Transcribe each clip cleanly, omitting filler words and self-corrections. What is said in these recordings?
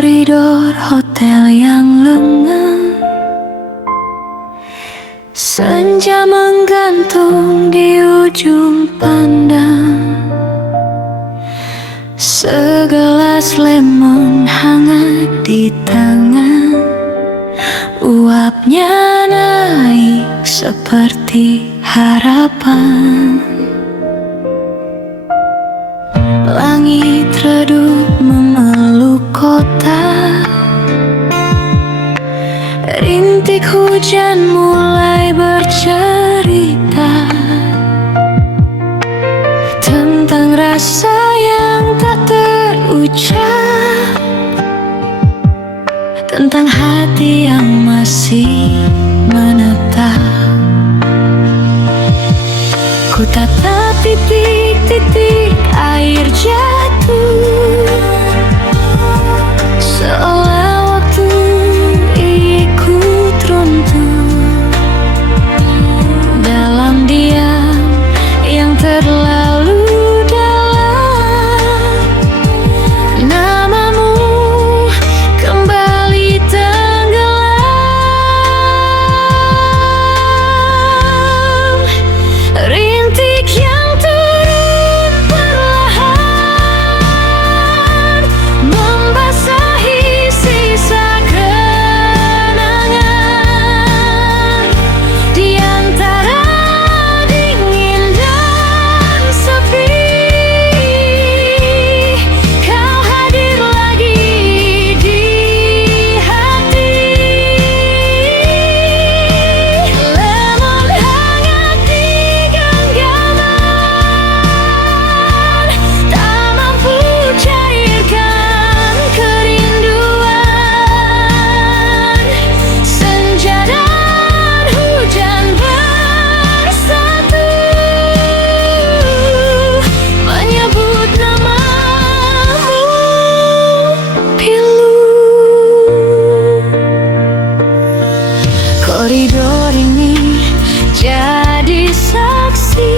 koridor hotel yang lengang, senja menggantung di ujung pandang. Segelas lemon hangat di tangan, uapnya naik seperti harapan. Langit redup memeluk kota, rintik hujan mulai bercerita tentang rasa yang tak terucap, tentang hati yang masih menetap. Ku tatap titik-titik air jatuh, seolah waktu ikut runtuh dalam diam yang terlalu dalam. Namamu kembali tenggelam, rintik yang turun perlahan, membasahi sisa kenangan. Di antara dingin dan sepi, kau hadir lagi di hati. Lemon hangat di genggaman, tak mampu cairkan kerinduan. Senja dan hujan bersatu, menyebut namamu pilu. Koridor ini jadi saksi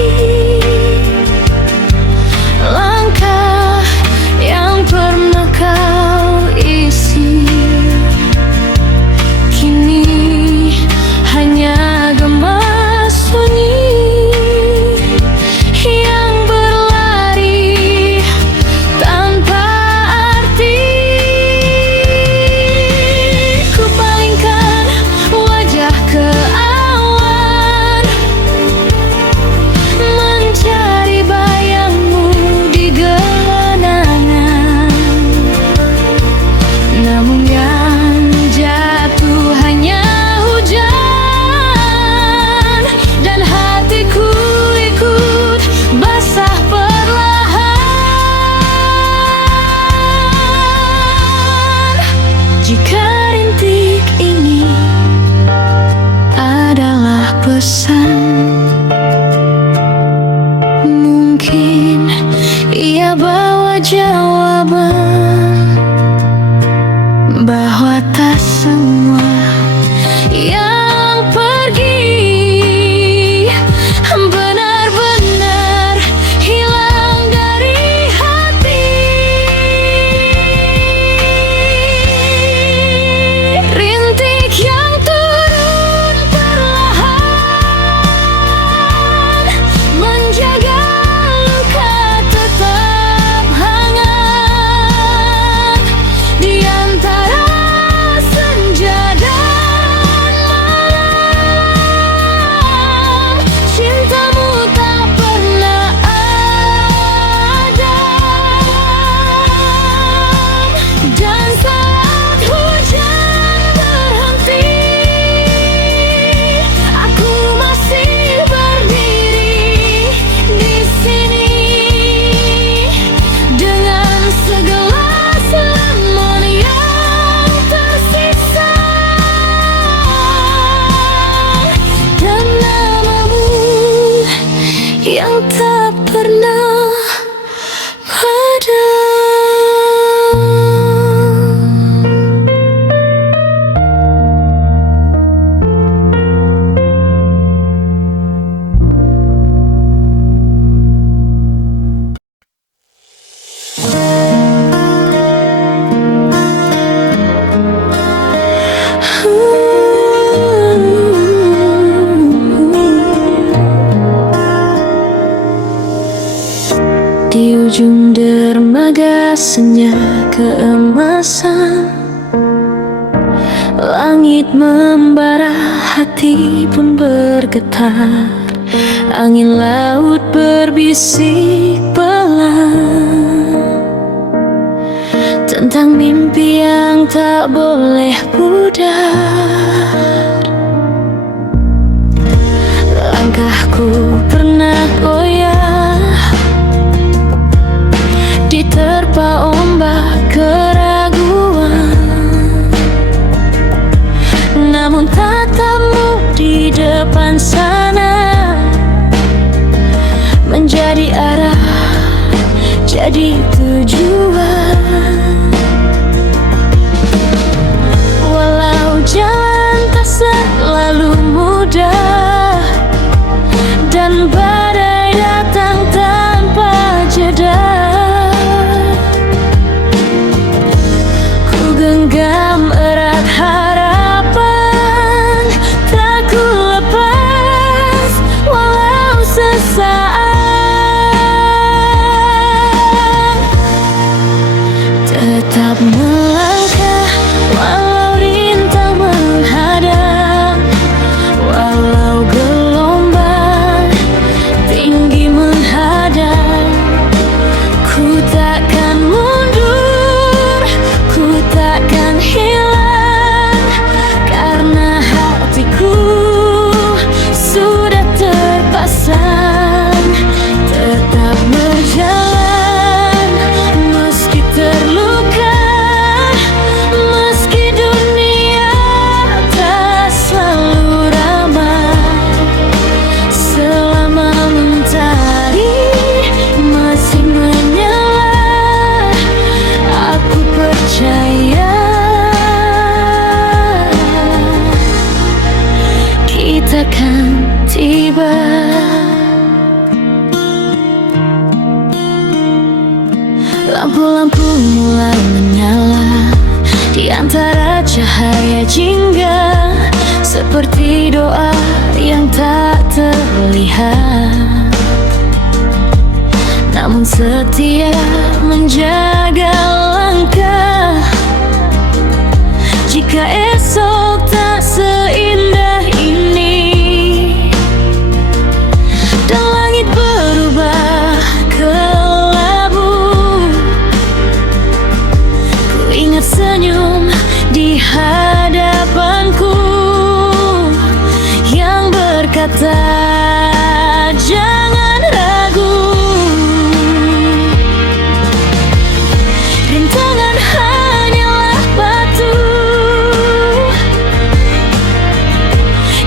langkah yang pernah kau isi, kini hanya gema sunyi yang berlari tanpa arti. Ku palingkan wajah ke awan, mencari bayangmu di genangan. Namun yang jatuh hanya hujan, dan hatiku ikut basah perlahan. Jika rintik ini adalah pesan, mungkin ia bawa jawaban bahwa tak semua yang pergi benar-benar hilang dari hati. Rintik yang turun perlahan, menjaga luka tetap hangat. dermaga senja keemasan. Langit membara, hati pun bergetar. Angin laut berbisik pelan tentang mimpi yang tak boleh pudar. Langkahku pernah goyah, diterpa ombak keraguan, namun tatapmu di depan sana menjadi arah, jadi tujuan. Walau jalan tak selalu mudah dan badai datang tanpa jeda, ku genggam erat harapan, tak ku lepas walau sesaat. Tetap melangkah walau rintang menghadang, walau gelombang tinggi menghadang. Ku takkan mundur, ku takkan hilang, karena hatiku sudah terpasang. Tetap berjalan meski terluka, meski dunia tak selalu ramah. Selama mentari masih menyala, aku percaya kita kan tiba. Lampu-lampu mulai menyala di antara cahaya jingga, seperti doa yang tak terlihat, namun setia menjaga langkah. Jika esok tak seindah ini dan langit berubah kelabu, ku ingat senyum di hadapanku yang berkata jangan ragu. Rintangan hanyalah batu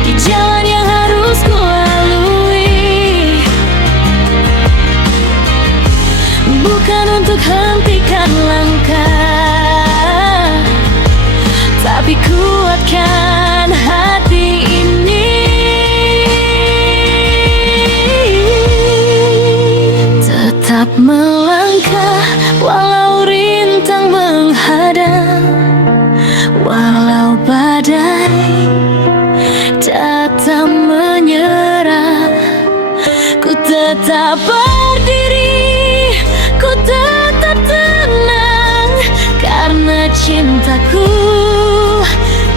di jalan yang harus ku lalui, bukan untuk hentikan langkah, tapi kuatkan hati ini. Tetap melangkah walau rintang menghadang, walau badai datang menyerang. Ku tetap berdiri, ku tetap tenang, karena cintaku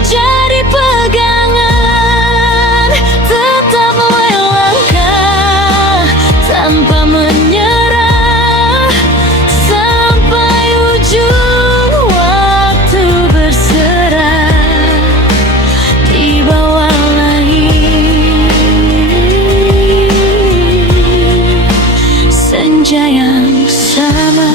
jadi pegangan. Tetap melangkah tanpa menyerah, sampai ujung waktu berserah di bawah langit senja yang sama.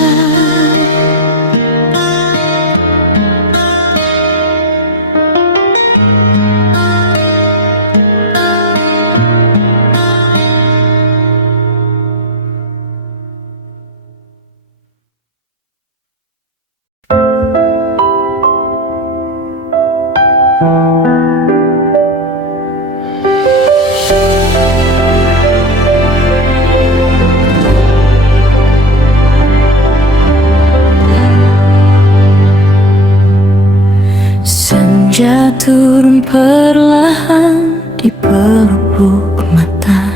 Senja turun perlahan di pelupuk mata,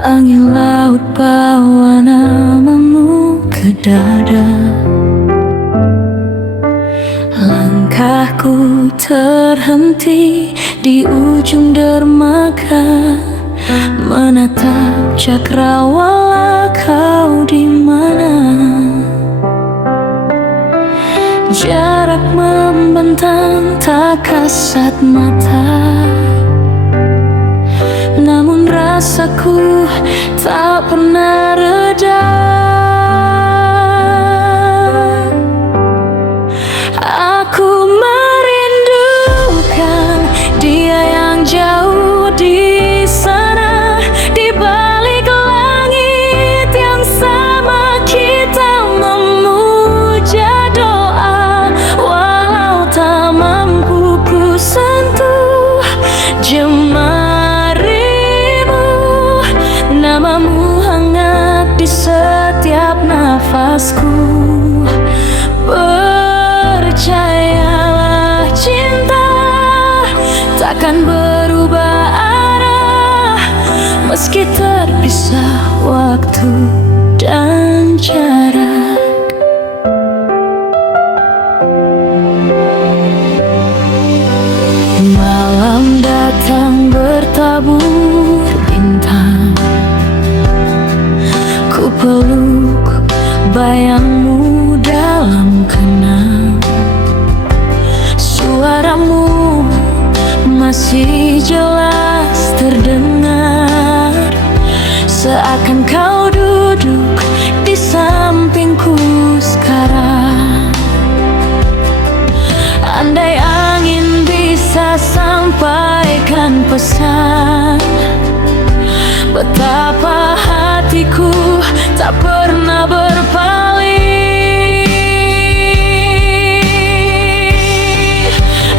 angin laut bawa namamu ke dada. Langkahku terhenti di ujung dermaga, menatap cakrawala, kau di mana? Jarak membentang tak kasat mata, namun rasaku tak pernah reda. Aku merindukan dia yang jauh di sana, di balik langit yang sama. Kita memuja doa, walau tak mampu ku sentuh jemarimu. Namamu hangat di setiap nafasku. Percayalah, cinta takkan berubah arah, meski terpisah waktu dan jarak. Malam datang bertabur bintang, ku peluk bayangmu dalam kenang. Suaramu masih jelas terdengar, seakan kau duduk di sampingku sekarang. Andai angin bisa sampaikan pesan, betapa hatiku tak pernah berpaling.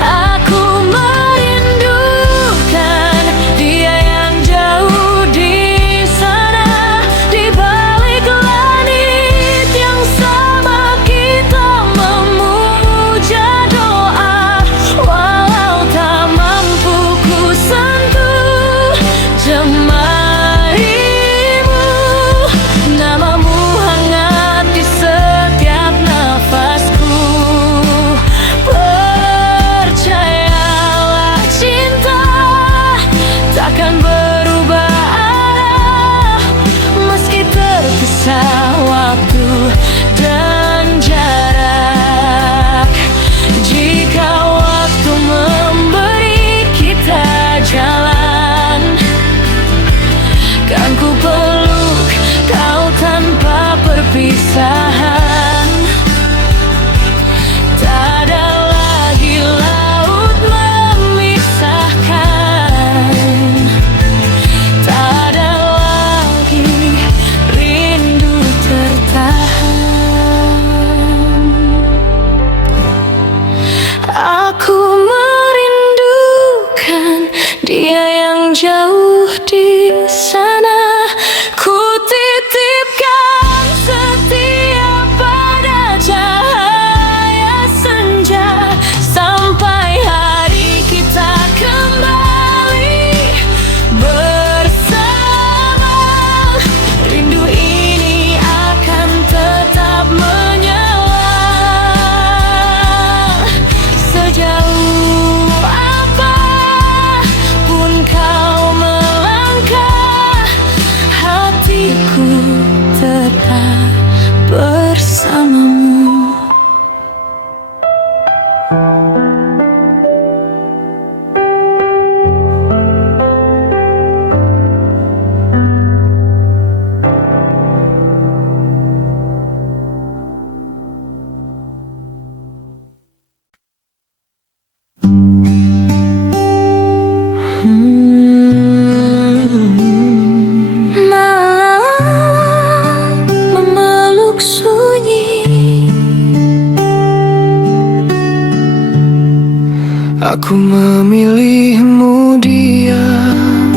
Aku merindukan dia yang jauh di sana, di balik langit yang sama. Kita memuja doa, walau tak mampu ku sentuh jemarimu. Namamu hangat di setiap nafasku. Percayalah, cinta takkan berubah arah, meski terpisah waktu dan jarak. Jika waktu memberi kita jalan, kan ku peluk kau tanpa perpisahan. Tak ada lagi laut memisahkan, tak ada lagi rindu tertahan. Aku merindukan dia yang jauh di sana. Ku titipkan setia pada cahaya senja, sampai hari kita kembali bersama. Rindu ini akan tetap menyala, sejauh apapun kau melangkah, hatiku tetap bersamamu. Malam memeluk sunyi, aku memilihmu diam,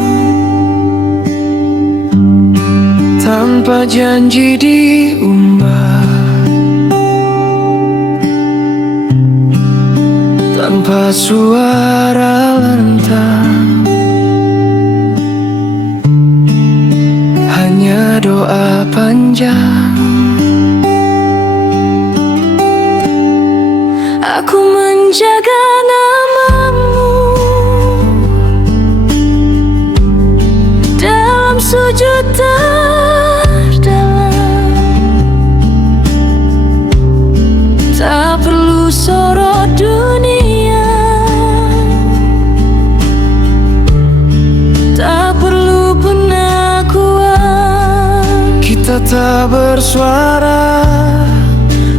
tanpa janji diumbar, tanpa suara lantang, hanya doa panjang sorot dunia. Tak perlu pengakuan. Kita tak bersuara,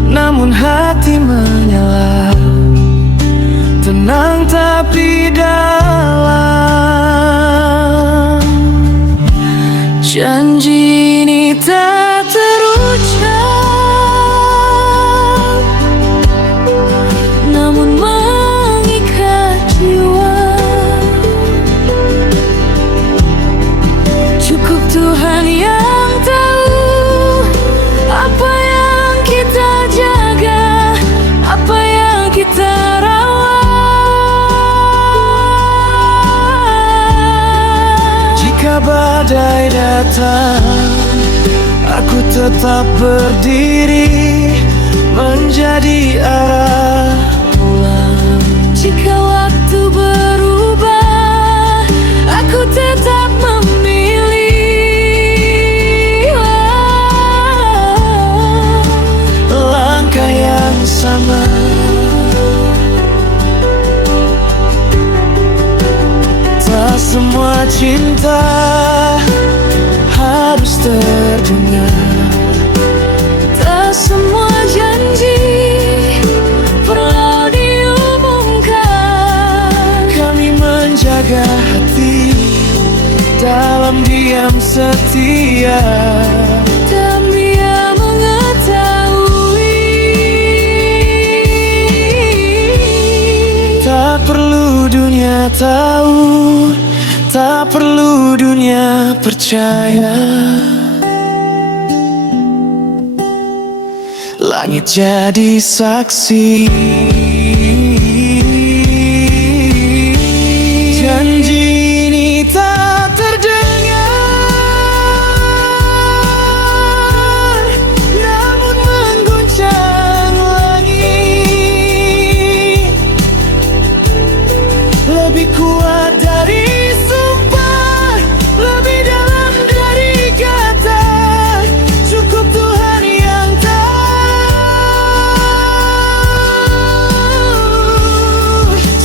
namun hati menyala. Tenang tapi dalam. Janji ini tak terucap, namun mengikat jiwa. Cukup Tuhan yang tahu apa yang kita jaga, apa yang kita rawat. Jika badai datang, aku tetap berdiri menjadi arah pulang. Jika waktu berubah, aku tetap memilih langkah yang sama. Tak semua cinta harus terdengar. tak semua janji perlu diumumkan. Kami menjaga hati dalam diam setia. Dan dia mengetahui. Tak perlu dunia tahu, tak perlu dunia percaya. Langit jadi saksi. Janji ini tak terdengar, namun mengguncang langit. Lebih kuat dari sumpah, lebih dalam dari kata. Cukup Tuhan yang tahu,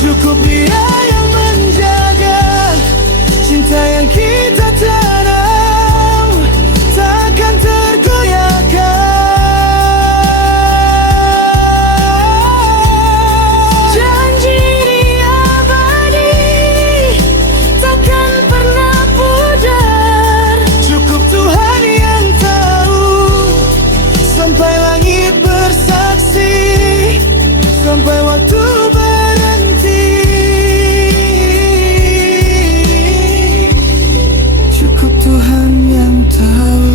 cukup Dia yang menjaga. Cinta yang kita tanam takkan tergoyahkan. Janji ini abadi, takkan pernah pudar. Cukup Tuhan yang tahu, sampai langit bersaksi, sampai waktu berhenti. Cukup Tuhan yang tahu,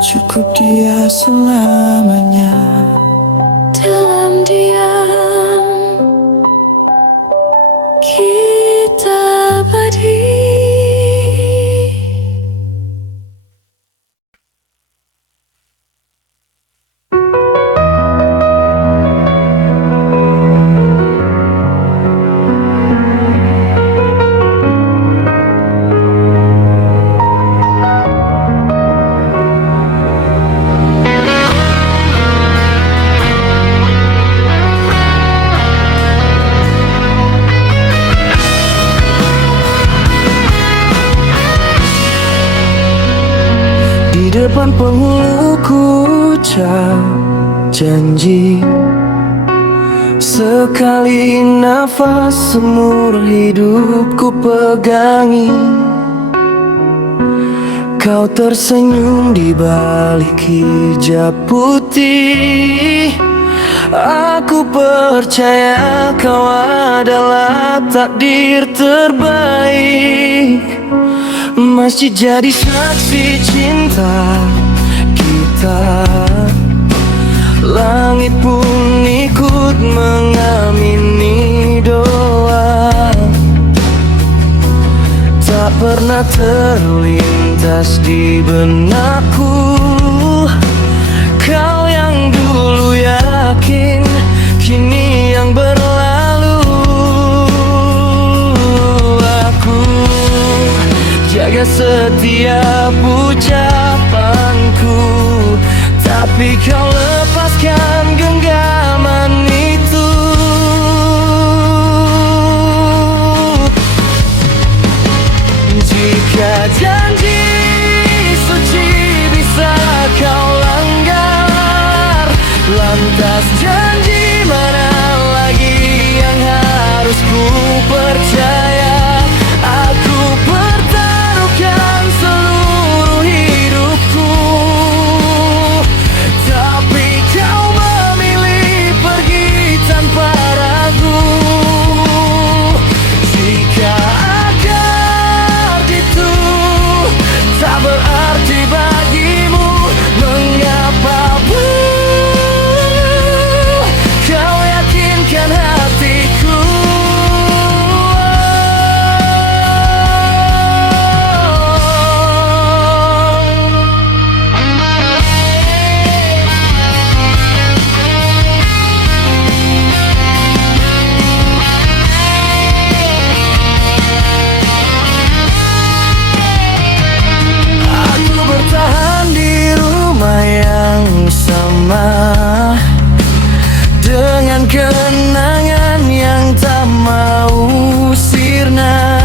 cukup Dia selamanya. Dalam diam kita abadi. Di depan penghuluku ucap janji, sekali nafas seumur hidupku pegangi. Kau tersenyum di balik hijab putih. Aku percaya kau adalah takdir terbaik. Masih jadi saksi cinta kita. Langit pun ikut mengamini doa. Tak pernah terlintas di benakku kau yang dulu yakin, kini yang berlalu. Aku jaga setiap ucapanku, tak tapi kau lepaskan genggaman itu. Jika janji suci bisa kau langgar, lantas janji mana lagi yang harus ku percaya? Aku pertaruhkan seluruh hidupku, tapi kau memilih pergi tanpa ragu. Jika akad itu tak berarti bagimu, mengapa kau yakinkan hatiku? Aku bertahan di rumah yang sama, dengan kenangan yang tak mau sirna.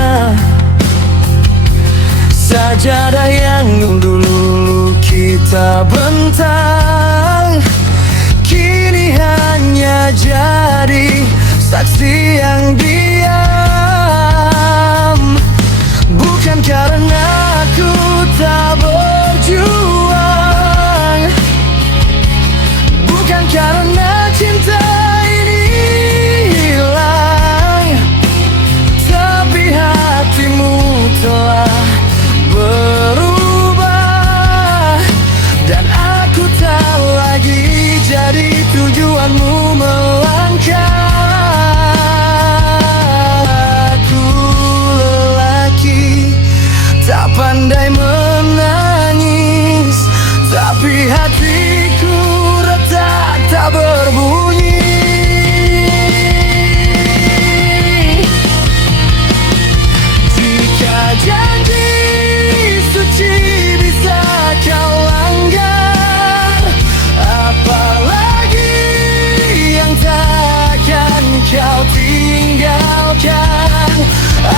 Sajadah yang dulu kita bentang kini hanya jadi saksi yang diam. Bukan karena aku tak berjuang, bukan karena cinta ini hilang, tapi hatimu telah berubah, dan aku tak lagi jadi tujuanmu melangkah. Aku lelaki tak pandai menangis, tapi hatiku retak tak berbunyi. Jika janji suci bisa kau langgar, apalagi yang takkan kau tinggalkan.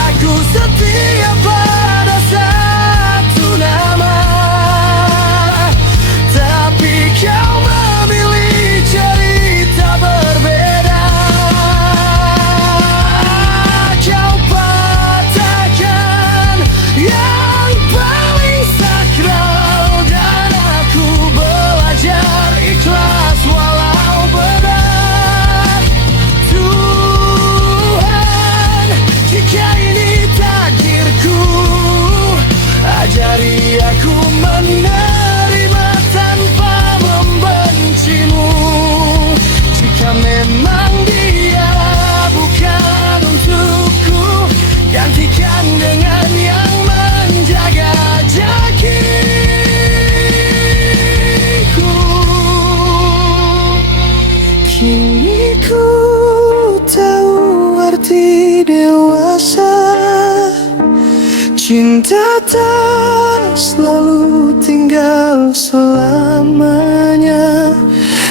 Aku setia pada satu nama, tapi kau memilih cerita berbeda. Kau patahkan yang paling sakral, dan aku belajar ikhlas walau berat. Tuhan, jika ini takdirku, ajari aku menerima tanpa membencimu. Jika memang dia bukan untukku, gantikan dengan yang menjaga jakiku. Kini ku tahu arti dewasa, cinta tak selalu tinggal selamanya.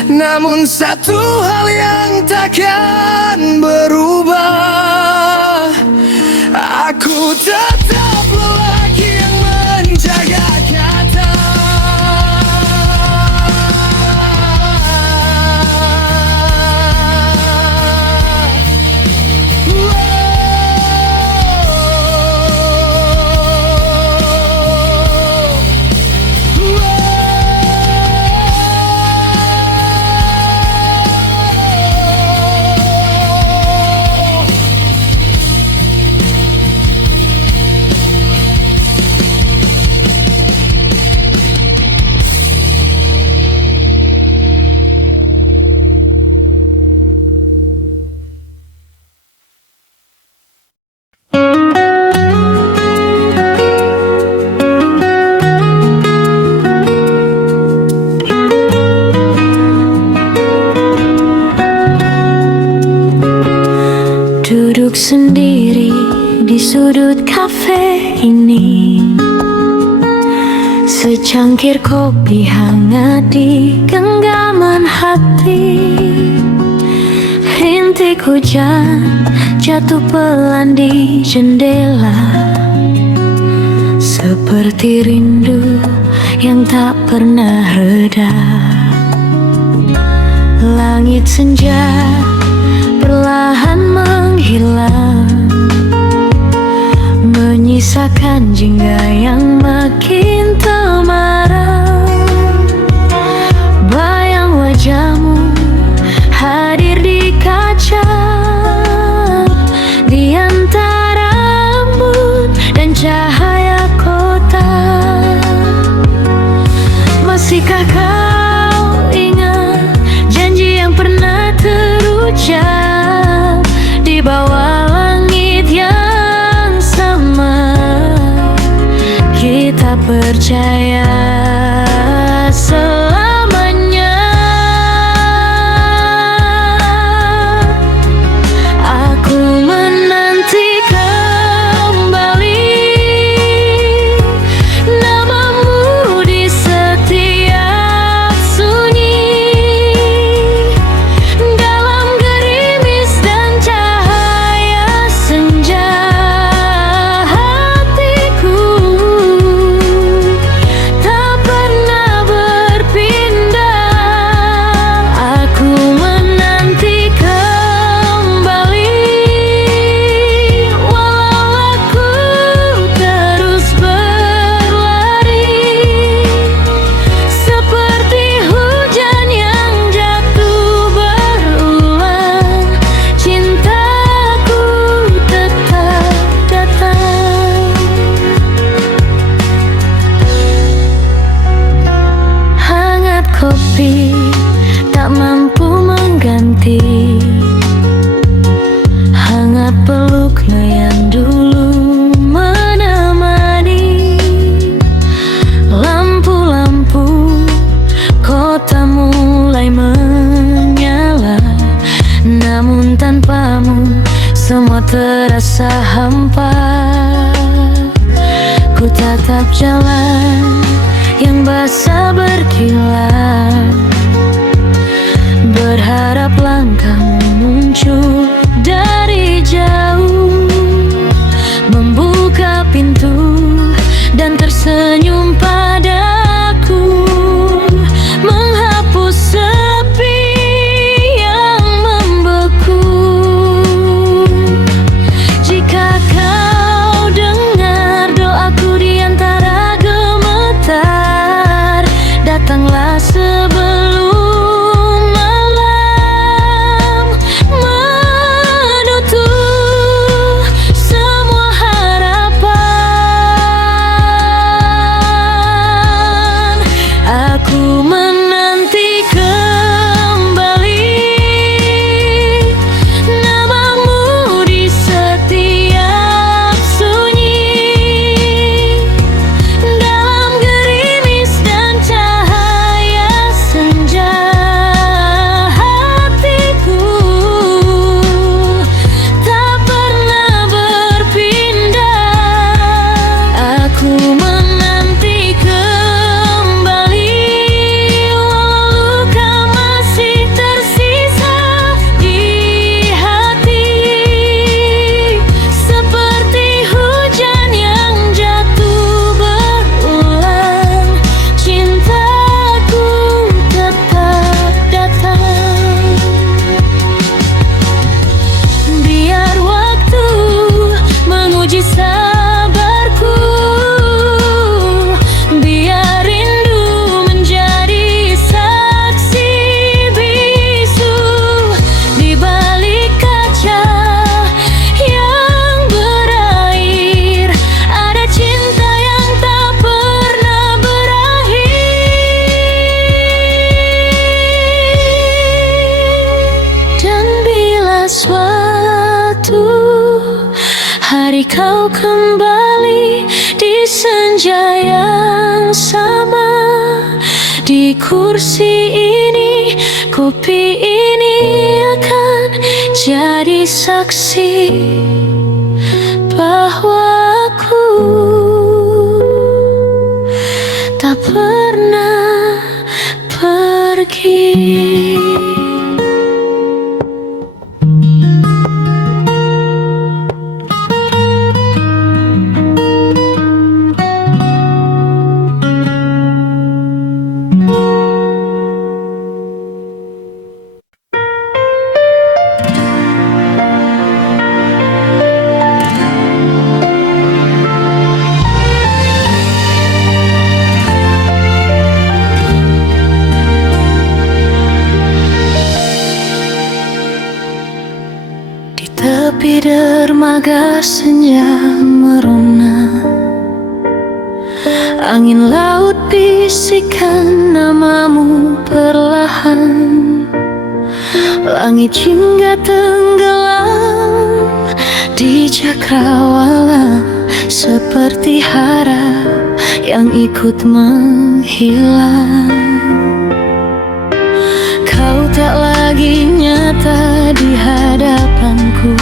Namun satu hal yang takkan berubah, aku tetap lelaki yang menjaga kata. Duduk sendiri di sudut kafe ini, secangkir kopi hangat di genggaman hati. Rintik hujan jatuh pelan di jendela, seperti rindu yang tak pernah reda. Langit senja perlahan menghilang, menyisakan jingga yang makin temaram. Bayang wajahmu hadir di kaca, di antara embun dan cahaya kota. Masihkah kau ingat janji yang pernah terucap di bawah langit yang sama? Kita percaya selamanya. Aku menanti kembali namamu di setiap sunyi, dalam gerimis dan cahaya senja. Hatiku tak pernah berpindah. Aku menanti kembali, walau aku terus berlari, seperti hujan yang jatuh berulang. Cintaku tetap datang. Hangat kopi tak mampu mengganti hangat peluknya yang dulu menemani. Lampu-lampu kota mulai menyala, namun tanpamu semua terasa hampa. Ku tatap jalan yang basah berkilau, berharap langkahmu muncul dari jauh, membuka pintu dan tersenyum padaku, menghapus sepi yang membeku. Jika kau dengar doaku di antara gemetar, datanglah sebelum malam menutup semua harapan. Aku menanti kembali namamu di setiap sunyi, dalam gerimis dan cahaya senja. Hatiku tak pernah berpindah. Aku menanti kembali, walau luka masih tersisa di hati, seperti hujan yang jatuh berulang. Cintaku tetap datang. Biar waktu menguji sabarku, biar rindu menjadi saksi bisu. Di balik kaca yang berair, ada cinta yang tak pernah berakhir. Dan bila suatu hari kau kembali di senja yang sama, di kursi ini, kopi ini akan jadi saksi bahwa aku tak pernah pergi. Tepi dermaga senja merona, angin laut bisikan namamu perlahan. Langit hingga tenggelam di cakrawala, seperti harap yang ikut menghilang. Kau tak lagi nyata di hadapanku,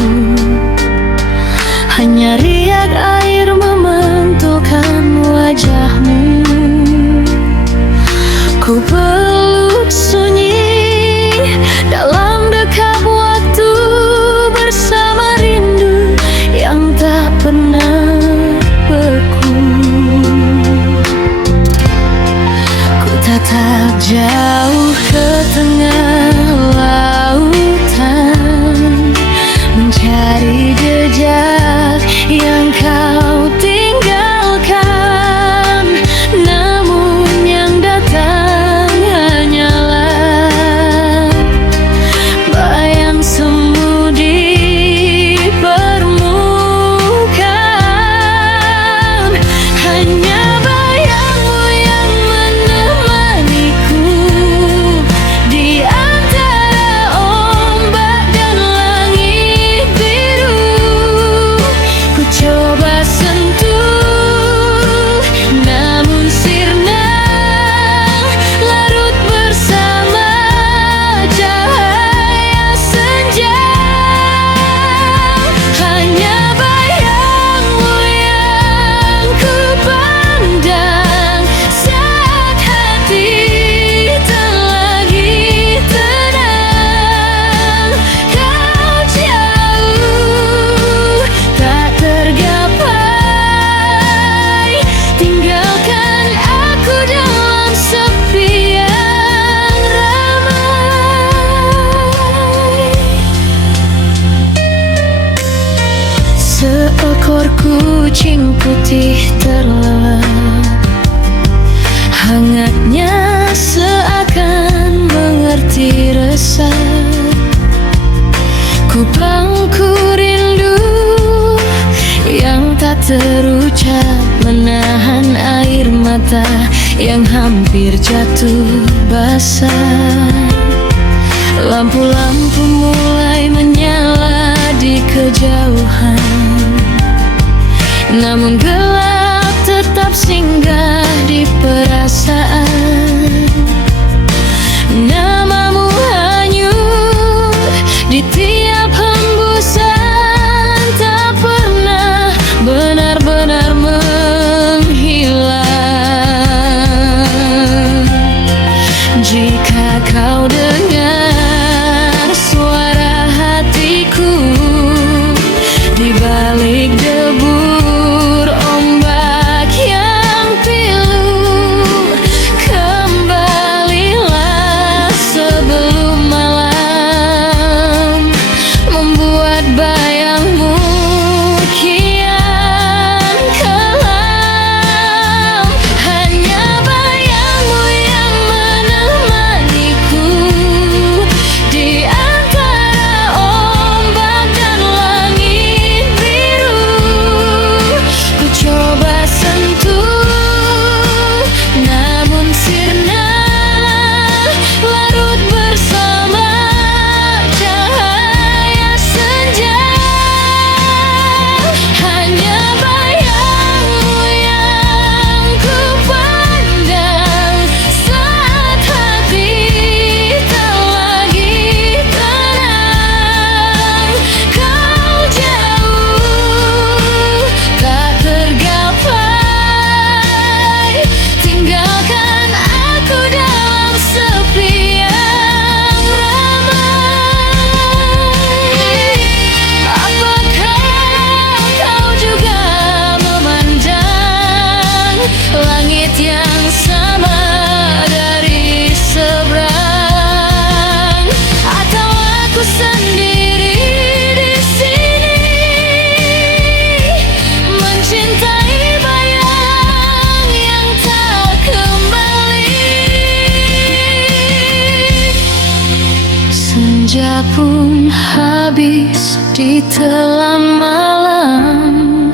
hanya riak air memantulkan wajahmu. Ku peluk sunyi dalam dekap waktu, bersama rindu yang tak pernah beku. Ku tatap jauh ke tengah lautan, mencari jejak yang kau tinggalkan. Namun yang datang hanyalah bayang semu di permukaan. Hanya bayangmu yang menemaniku di antara ombak dan langit biru. Ku coba sentuh, namun sirna larut bersama cahaya senja. Hanya bayangmu yang ku pandang saat hati tak lagi tenang. Kau jauh tak tergapai, tinggalkan aku dalam sepi yang ramai. Seekor kucing putih terlelap, hangatnya seakan mengerti resah. Ku pangku rindu yang tak terucap, menahan air mata yang hampir jatuh basah. Lampu-lampu mulai menyala di kejauhan, namun gelap tetap singgah di perasaan. Namamu hanyut di tiap hembusan, tak pernah benar-benar menghilang. Jika kau dengar suara hatiku di balik debur ombak yang pilu, kembalilah sebelum malam membuat bayangmu kian kelam. Hanya bayangmu yang menemaniku Senja pun habis ditelan malam,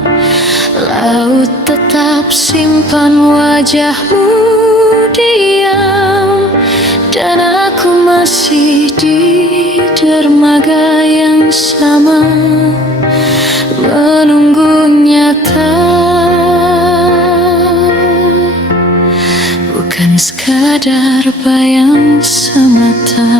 laut tetap simpan wajahmu diam, dan aku masih di dermaga yang sama, menunggu nyata, bukan sekadar bayang semata.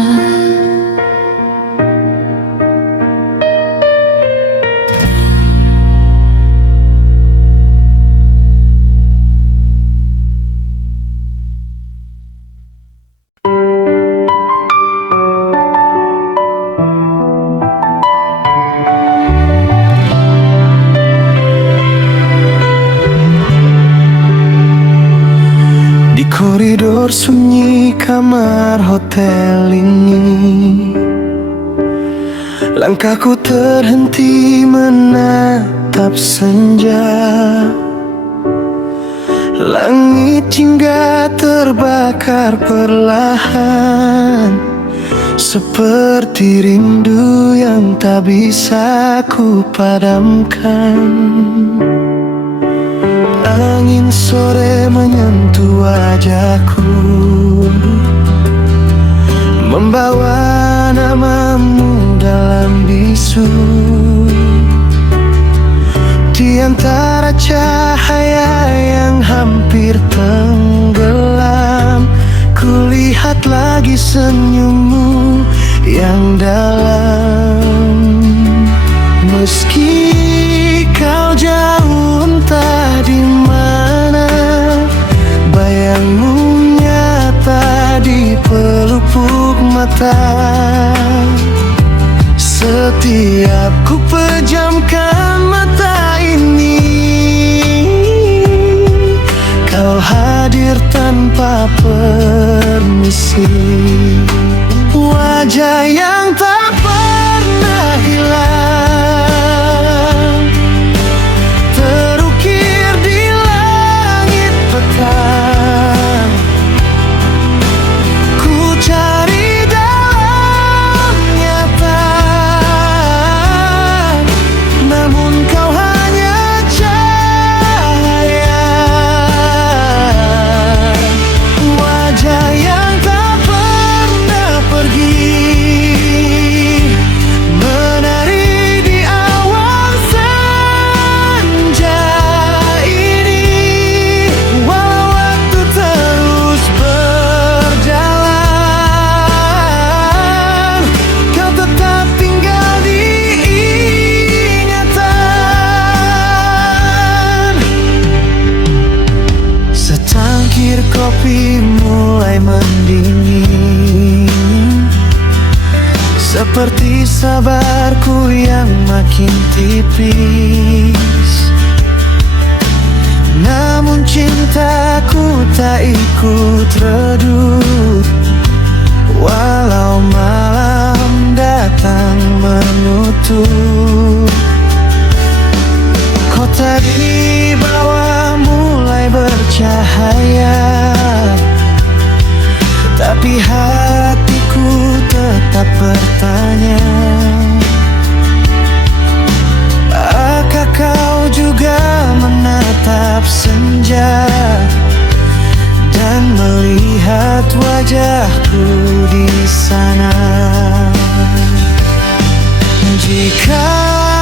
Koridor sunyi kamar hotel ini, langkahku terhenti menatap senja. Langit hingga terbakar perlahan, seperti rindu yang tak bisa ku padamkan. Angin sore menyentuh wajahku, membawa namamu dalam bisu. Di antara cahaya yang hampir tenggelam, kulihat lagi senyummu yang dalam. Meski kau jauh entah di mana, bayangmu nyata di pelupuk mata. Setiap ku pejamkan mata ini, kau hadir tanpa permisi. Wajah yang tak pernah hilang, terukir di langit petang. Ku cari dalam nyata, namun kau hanya cahaya. Wajah yang tak pernah pergi, menari di awan senja ini. Walau waktu terus berjalan, kau tetap tinggal di ingatan. Secangkir kopi mulai mendingin, seperti sabarku yang makin tipis. Namun cintaku tak ikut redup, walau malam datang menutup. Kota di bawah mulai bercahaya, tapi hatiku tetap bertanya, apakah kau juga menatap senja dan melihat wajahku di sana? Jika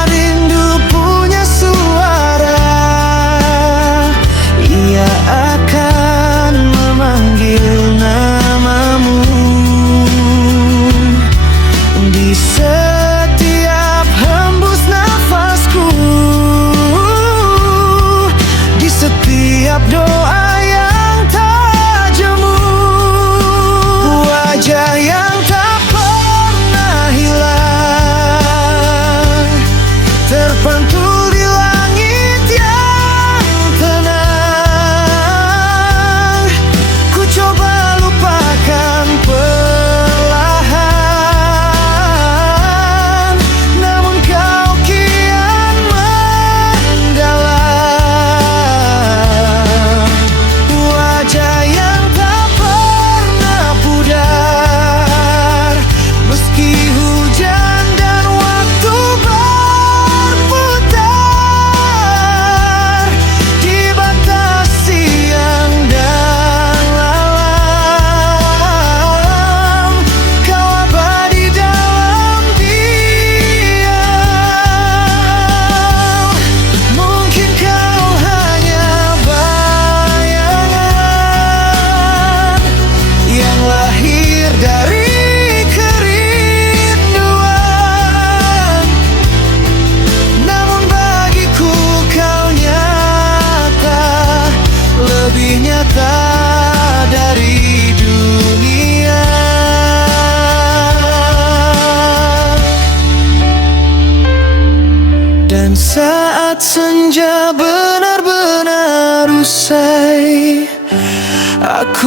rindu punya suara, ia akan memanggil namamu. Di setiap hembus nafasku, di setiap doa yang tak jemu. Wajah yang tak pernah hilang,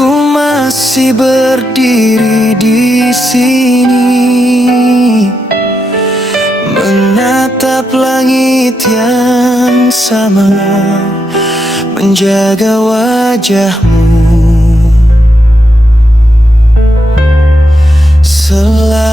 Ku masih berdiri di sini, menatap langit yang sama, menjaga wajahmu selamanya.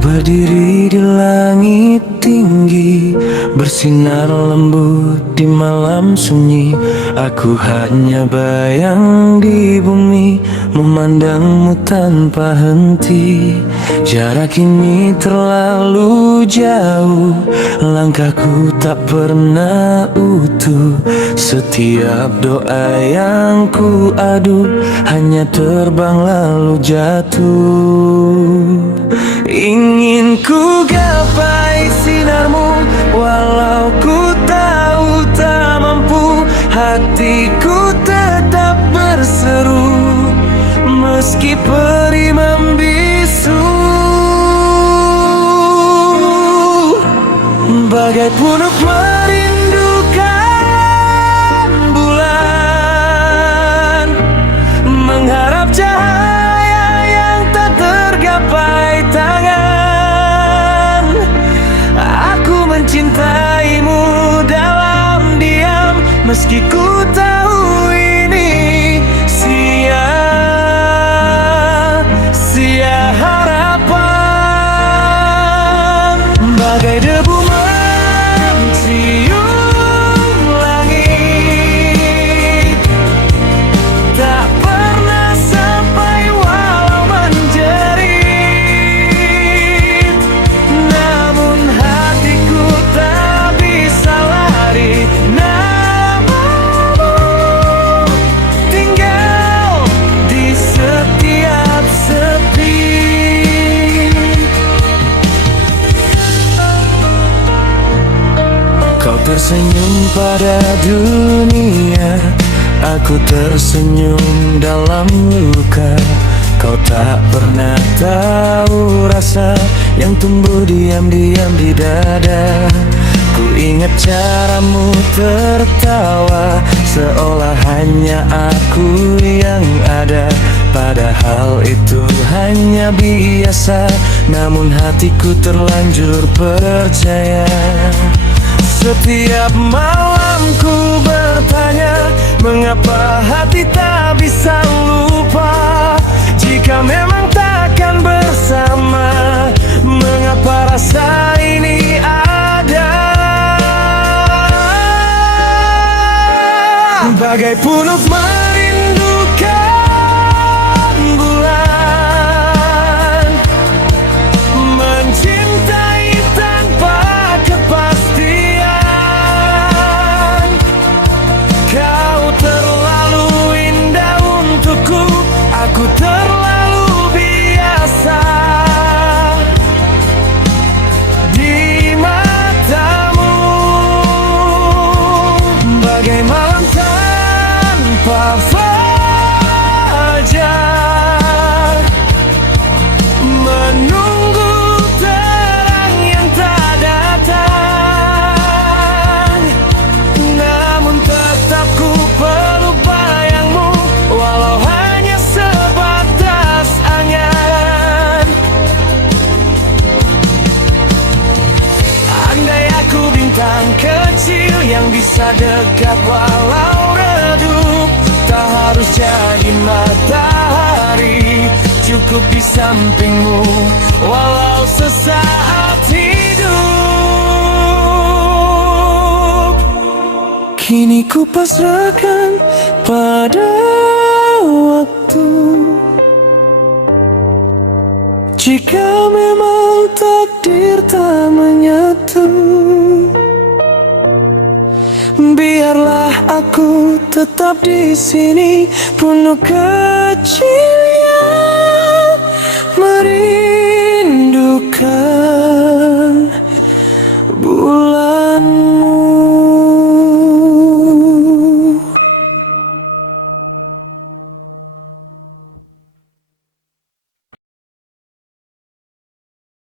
Berdiri di langit tinggi, bersinar lembut di malam sunyi. Aku hanya bayang di bumi, memandangmu tanpa henti. Jarak ini terlalu jauh, langkahku tak pernah utuh. Setiap doa yang ku adu hanya terbang lalu jatuh. Ingin ku gapai sinarmu, walau ku tahu tak mampu. Hatiku tetap berseru, meski peri membisu. Bagai punuk merindukan bulan, mengharap cahaya yang tak tergapai tangan. Aku mencintaimu dalam diam, meski ku tahu ini sia-sia harapan. Bagai debu mencium langit, tak pernah sampai walau menjerit. Namun hatiku tak bisa lari, namamu tinggal di setiap sepi. Kau tersenyum pada dunia, aku tersenyum dalam luka. Kau tak pernah tahu rasa yang tumbuh diam-diam di dada. Ku ingat caramu tertawa, seolah hanya aku yang ada. Padahal itu hanya biasa, namun hatiku terlanjur percaya. Setiap malam ku bertanya, mengapa hati tak bisa lupa? Jika memang takkan bersama, mengapa rasa ini ada? Bagai punuk merindukan bulan, mencintai tanpa kepastian. Kau terlalu indah untukku, aku terlalu biasa di matamu. Bagai malam tanpa fajar, menunggu terang yang tak datang. Namun tetap ku peluk bayangmu, walau hanya sebatas angan. Andai aku bintang kecil yang bisa dekat walau redup, tak harus jadi matahari, cukup di sampingmu walau sesaat hidup. Kini ku pasrahkan pada waktu, jika memang takdir tak menyatu. Biar aku tetap di sini, penuh